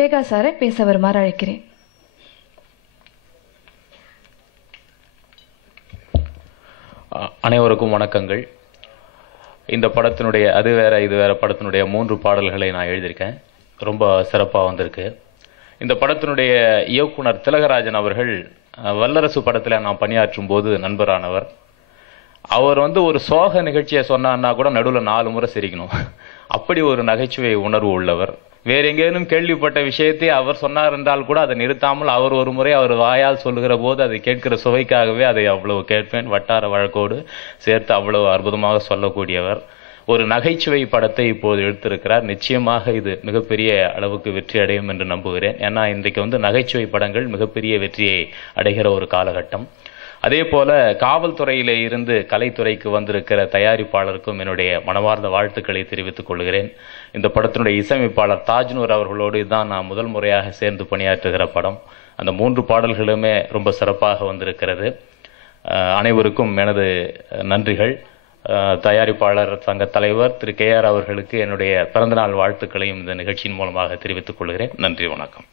வேகா சாரை பேச வருமாறு அழைக்கிறேன். அனைவருக்கும் வணக்கங்கள். இந்த படத்தினுடைய அது வேற இது வேற படத்தினுடைய 3 பாடல்களை நான் எழுதியிருக்கேன். ரொம்ப சிறப்பாக வந்திருக்கு. இந்த படத்தினுடைய இயக்குனர் திலகராஜன் அவர்கள் வல்லரசு படத்தில் நான் பணியாற்றும் போது நண்பரானவர். அவர் ஒரு சோக நிகழ்ச்சியை சொன்னார்னா கூட நடுவில் 4 முறை சிரிக்கணும். அப்படி ஒரு நகைச்சுவை உணர்வு உள்ளவர். வேற எங்கேனும் கேள்விப்பட்ட விஷயத்தை அவர் சொன்னார் என்றால் கூட அதை நிறுத்தாமல் அவர் ஒரு முறை அவர் வாயால் சொல்லுகிற போது அதை கேட்கிற சுவைக்காகவே அதை அவ்வளவு கேட்பேன். வட்டார வழக்கோடு சேர்த்து அவ்வளவு அற்புதமாக சொல்லக்கூடியவர். ஒரு நகைச்சுவை படத்தை இப்போது எடுத்திருக்கிறார். நிச்சயமாக இது மிகப்பெரிய அளவுக்கு வெற்றி அடையும் என்று நம்புகிறேன். ஏன்னா இன்றைக்கு நகைச்சுவை படங்கள் மிகப்பெரிய வெற்றியை அடைகிற ஒரு காலகட்டம். அதே போல காவல்துறையிலே இருந்து கலைத்துறைக்கு வந்திருக்கிற தயாரிப்பாளருக்கும் என்னுடைய மனமார்ந்த வாழ்த்துக்களை தெரிவித்துக் கொள்கிறேன். இந்த படத்தினுடைய இசையமைப்பாளர் தாஜ்னூர் அவர்களோடு தான் நான் முதல் முறையாக சேர்ந்து பணியாற்றுகிற படம். அந்த 3 பாடல்களுமே ரொம்ப சிறப்பாக வந்திருக்கிறது. அனைவருக்கும் எனது நன்றிகள். தயாரிப்பாளர் சங்க தலைவர் திரு KR அவர்களுக்கு என்னுடைய பிறந்தநாள் வாழ்த்துக்களையும் இந்த நிகழ்ச்சியின் மூலமாக தெரிவித்துக் கொள்கிறேன். நன்றி, வணக்கம்.